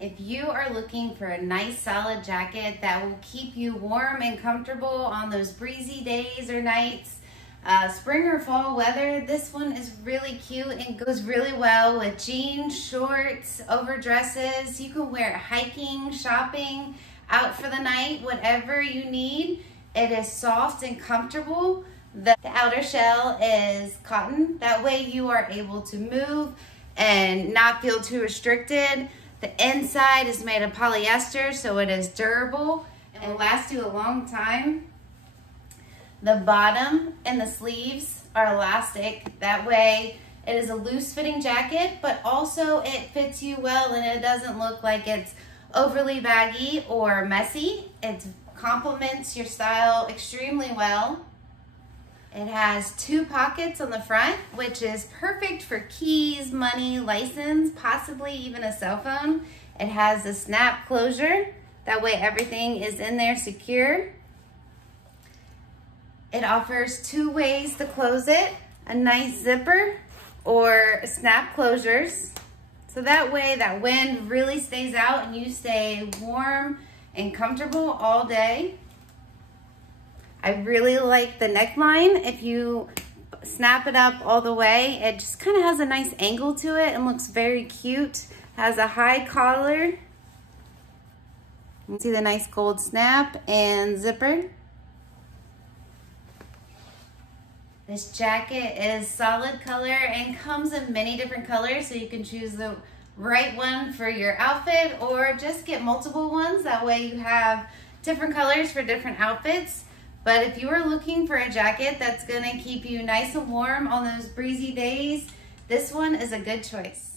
If you are looking for a nice solid jacket that will keep you warm and comfortable on those breezy days or nights, spring or fall weather, this one is really cute and goes really well with jeans, shorts, overdresses. You can wear it hiking, shopping, out for the night, whatever you need. It is soft and comfortable. The outer shell is cotton. That way you are able to move and not feel too restricted. The inside is made of polyester, so it is durable and will last you a long time. The bottom and the sleeves are elastic. That way it is a loose fitting jacket, but also it fits you well and it doesn't look like it's overly baggy or messy. It complements your style extremely well. It has 2 pockets on the front, which is perfect for keys, money, license, possibly even a cell phone. It has a snap closure. That way everything is in there secure. It offers 2 ways to close it, a nice zipper or snap closures. So that way that wind really stays out and you stay warm and comfortable all day. I really like the neckline. If you snap it up all the way, it just kind of has a nice angle to it and looks very cute. Has a high collar. You can see the nice gold snap and zipper. This jacket is solid color and comes in many different colors, so you can choose the right one for your outfit or just get multiple ones. That way you have different colors for different outfits. But if you are looking for a jacket that's gonna keep you nice and warm on those breezy days, this one is a good choice.